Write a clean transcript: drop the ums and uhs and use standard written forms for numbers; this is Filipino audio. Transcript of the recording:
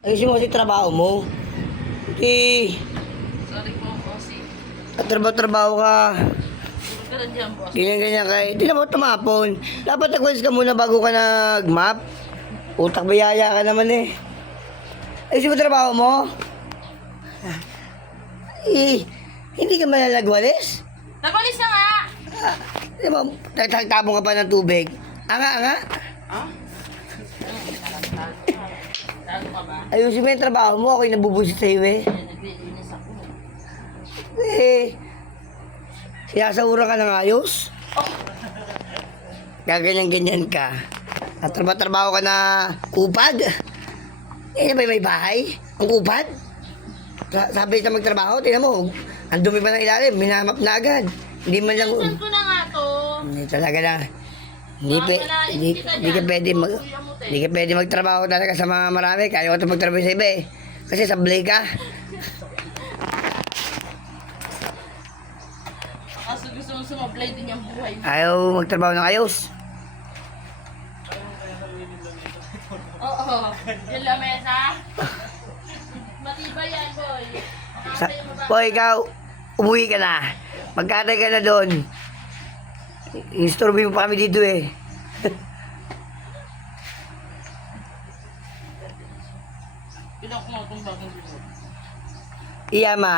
Ayusin mo kasi trabaho mo. Hindi. Sorry po, kasi Trabaho ka. puro ka lang dyan, boss. Ganyan-ganyan ka. Hindi na mo tumapon. Dapat nag-quiz ka muna bago ka nag-map. Utak biyaya ka naman eh. Ayusin mo trabaho mo. Eh, hindi ka malalagwalis. Nagulis na nga! Di ba, nagtagtabong ka pa ng tubig. Anga. Ha? Tago ka ba? Ayusin mo yung trabaho mo. Ako'y nabubusit sa'yo eh. Naglilinis ako. Eh, sinasawura ka ng ayos. Gaganyan-ganyan ka. At trabaho ka na upad. Eh, may bahay? Ang upad? Sabi na magtrabaho, tingnan mo. Ang dumi pa ng ilalim, minamap na agad. Hindi man lang... Saan ko na nga to? Hindi talaga na. Hindi ka pwede hindi ka pwede magtrabaho talaga sa mga marami. Kaya ko ito magtrabaho sa iba eh. Kasi sablay ka. Kaso gusto mong sumablay din yung buhay mo. Ayaw magtrabaho ng ayos. Oo. Yung lamesa. Matibay yan, boy. Makakasaya mo ba? Boy, ikaw, umuwi ka na. Magkatay ka na doon. Istorbo mo pa kami dito eh. Pinak mo itong bagong bibot. Iyama.